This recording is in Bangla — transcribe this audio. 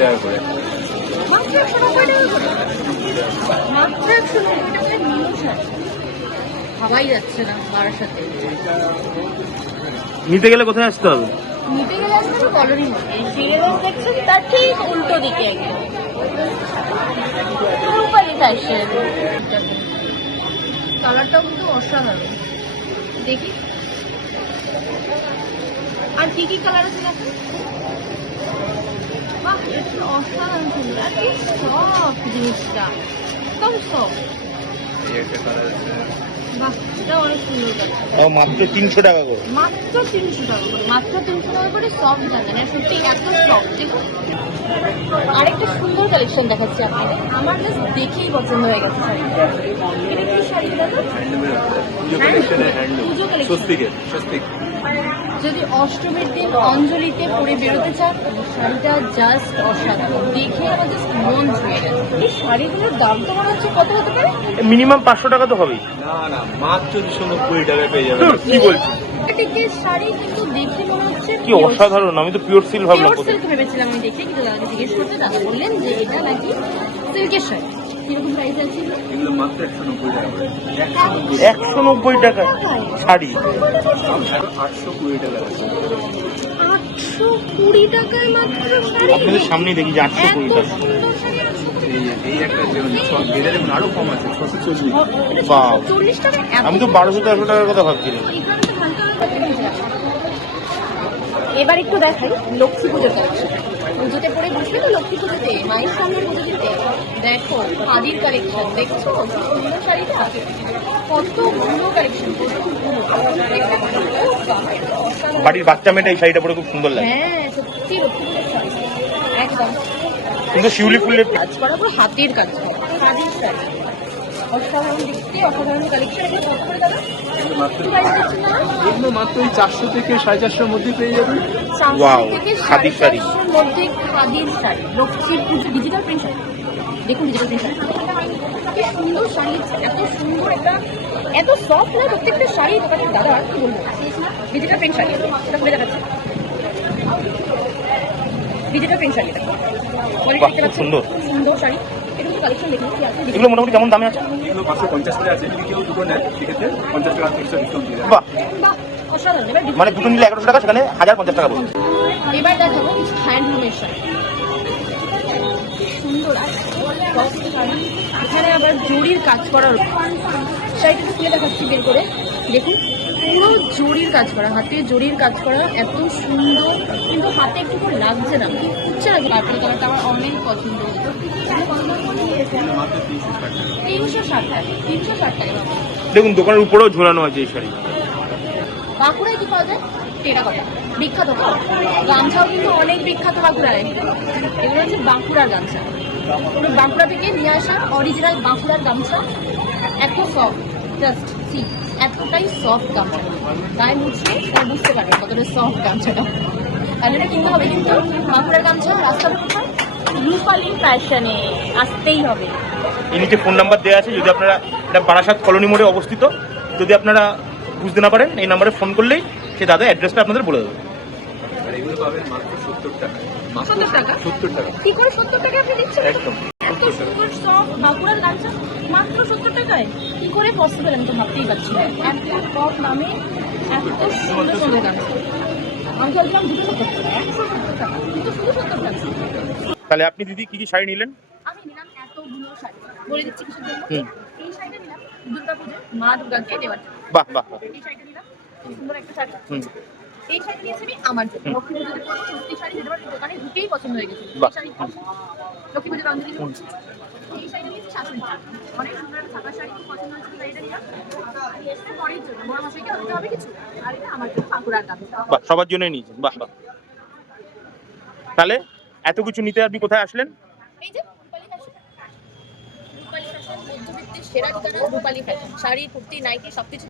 টাকা করে। মাত্র 190 টাকা করে? মাত্র 190 টাকায় নিউ শাড়ি ভাবাই যাচ্ছে না। বারাসাতে নিতে গেলে কোথায় আসতে হবে? নিতে গেলে আসতে হবে কলোনি মোড়ে। এই সিরিয়াল দেখছেন তার ঠিক উল্টো দিকে একদম রূপালী ফ্যাশন। কালারটাও কিন্তু অসাধারণ। দেখি আর কি কি কালার আছে দেখুন। বাহ, এটা অসাধারণ সুন্দর। আর কি সফট জিনিসটা, একদম সফট। এই একটা কালার আছে। বাহ, এটা অনেক সুন্দর কালার। মাত্র 300 টাকা করে। মাত্র 300 টাকা করে। মাত্র 300 টাকা করে সফট জানেন, সত্যি এত সফট। দেখুন আরেকটা সুন্দর কালেকশন দেখাচ্ছি আপনাদের। আমার জাস্ট দেখেই পছন্দ হয়ে গেছে শাড়িটা। এটা কি শাড়ি দাদা? হ্যান্ডলুমের উপরে। পুজো কালেকশনে হ্যান্ডলুম। পুজো কালেকশন। স্বস্তিকের, স্বস্তিক। যদি অষ্টমীর দিন অঞ্জলিতে পরে বেরোতে চান, শাড়িটা জাস্ট অসাধারণ। দেখে আমার জাস্ট মন ছুঁয়ে গেছে। এই শাড়িগুলোর দাম তো মনে হচ্ছে কত হতে পারে? মিনিমাম 500 টাকা তো হবেই। না না, মাত্র 290 টাকায় পেয়ে যাবেন। কি বলছিস? টিকের শাড়ি কিন্তু দেখে মনে হচ্ছে কি অসাধারণ! আমি তো পিওর সিল্ক ভাবলাম। পিওর সিল্ক ভেবেছিলাম আমি দেখে, কিন্তু দাদাকে জিজ্ঞেস করতে দাদা বললেন যে এটা নাকি সিল্কের শাড়ি। কিরকম প্রাইস আছে? এগুলো মাত্র 190 টাকা করে। 190 টাকা শাড়ি। 820 টাকা আছে। 820 টাকায় মাত্র শাড়ি। আপনাদের সামনেই দেখি যে 820 এত টাকা। সুন্দর শাড়ি 820 টাকা। এই একটা যেমন এটা যেমন আরো কম আছে, 640। বাহ, 40 টাকা। আমি তো 1200-1300 টাকার কথা ভাবছিলাম। এবার একটু দেখাই লক্ষ্মী পুজোর কালেকশন। পুজোতে পরে বসবে তো লক্ষ্মী পুজোতে, মায়ের সামনে পুজো দিতে। দেখো খাদির কালেকশন, দেখছো সুন্দর শাড়িটা? কতগুলো কালেকশন, বাড়ির বাচ্চা মেয়েটা এই শাড়িটা পরে খুব সুন্দর লাগে। হ্যাঁ সত্যি লক্ষ্মী পুজোর শাড়ি একদম। কিন্তু শিউলি ফুলের কাজ করা পুরো হাতের কাজ করা খাদির শাড়ি, অসাধারণ দেখতে, অসাধারণ কালেকশন। এটা কত করে দাদা? এগুলো মাত্র ওই 400 থেকে 450 মধ্যে পেয়ে যাবেন। ওয়াও, 400 থেকে খাদির শাড়ি। 450 মধ্যে খাদির শাড়ি, লক্ষ্মীর পুজো ডিজিটাল প্রিন্ট শাড়ি। দেখুন ডিজিটাল প্রিন্ট শাড়ি কি সুন্দর শাড়ি, এত সুন্দর একটা, এত সফট না প্রত্যেকটা শাড়ি। দোকানের দাদা কি বলবো, ডিজিটাল প্রিন্ট শাড়ি এটা খুলে দেখাচ্ছে। ডিজিটাল প্রিন্ট শাড়ি এটা বাহ, খুব সুন্দর। সুন্দর শাড়ি। এটা কিন্তু কালেকশন দেখুন কি আছে। এগুলো মোটামুটি কেমন দামে আছে? এগুলো 550 করে আছে। যদি কেউ দুটো নেয় সেক্ষেত্রে 50 টাকা এক্সট্রা ডিসকাউন্ট দিয়ে দেবে। বাহ, বাহ অসাধারণ। এবার মানে দুটো নিলে 1100 টাকা, সেখানে 1050 টাকা পড়বে। এবার দেখাবো হ্যান্ডলুমের শাড়ি। সুন্দর আর soft শাড়ি, এখানে আবার জরির কাজ করার। শাড়িটা খুলে দেখাচ্ছি বের করে। দেখুন পুরো জরির কাজ করা, হাতে জরির কাজ করা, এত সুন্দর। কিন্তু হাতে একটু করে লাগছে না, উঠছে না। পার্পল কালারটা আমার অনেক পছন্দ। 360 টাকা, 360 টাকা। দেখুন দোকানের উপরেও ঝোলানো আছে এই শাড়ি। বাঁকুড়ায় কি পাওয়া যায়? টেরাকটা বিখ্যাত তো। গামছাও কিন্তু অনেক বিখ্যাত বাঁকুড়ায়। এগুলো হচ্ছে বাঁকুড়ার গামছা, পুরো বাঁকুড়া থেকে নিয়ে আসা অরিজিনাল বাঁকুড়ার গামছা। এত সফট, জাস্ট সি, এতটাই সফট গামছা। গায়ে মুছলে বুঝতে পারবে কতটা সফট গামছাটা। তাহলে এটা কিনতে হবে কিন্তু বাঁকুড়ার গামছা। রাস্তাটা কোথায়? রূপালী ফ্যাশনে আসতেই হবে। এই নিচে ফোন নাম্বার দেওয়া আছে, যদি আপনারা, এটা বারাসাত কলোনি মোড়ে অবস্থিত। যদি আপনারা বুঝতে না পারেন, এই নাম্বারে ফোন করলেই সে দাদা অ্যাড্রেসটা আপনাদের বলে দেবে। আর এগুলো পাবেন মাত্র 70 টাকা। 70 টাকা? 70 টাকা কি করে 70 টাকা আপনি দিচ্ছেন? একদম। এত সুন্দর সফট বাঁকুড়ার গামছা মাত্র 70 টাকায় কি করে পসিবল? আমি তো ভাবতেই পারছি না। এত কম দামে এত সুন্দর সুন্দর গামছা। আমি বলছিলাম 270 টাকা, 170 টাকা, কিন্তু শুধু 70 টাকা। তাহলে আপনি দিদি কি কি শাড়ি নিলেন? আমি নিলাম এতগুলো শাড়ি, বলে দিচ্ছি কিসের জন্য। হুম। এই শাড়িটা নিলাম দুর্গাপুজোয় মা দুর্গাকে দেওয়ার জন্য। বাহ বাহ বাহ। এই শাড়িটা নিলাম, খুব সুন্দর একটা শাড়ি। হুম। এই শাড়ি নিয়েছি আমি আমার জন্য। লক্ষ্মী পুজোতে পরবো সত্যি শাড়ি, যেটা আমার দোকানে ঢুকেই পছন্দ হয়ে গেছে। বাহ। এই শাড়িটা লক্ষ্মী পুজোর অঞ্জলি দেবো। এই শাড়িটা নিয়েছি শাশুড়ি, অনেক সুন্দর একটা ছাপা শাড়ি, খুব পছন্দ হচ্ছে শাড়িটা নিলাম। এসে পরের জন্য বড় মাসিকে হতে হবে কিছু, আর এটা আমার জন্য বাঁকুড়ার গামছা। বাহ, সবার জন্যই নিয়েছেন। বাহ বাহ। তাহলে এত কিছু নিতে আপনি কোথায় আসলেন? এই যে রূপালী ফ্যাশন, রূপালী ফ্যাশন মধ্যবিত্তের সেরা ঠিকানা রূপালী ফ্যাশন। শাড়ি, কুর্তি, নাইটি সবকিছু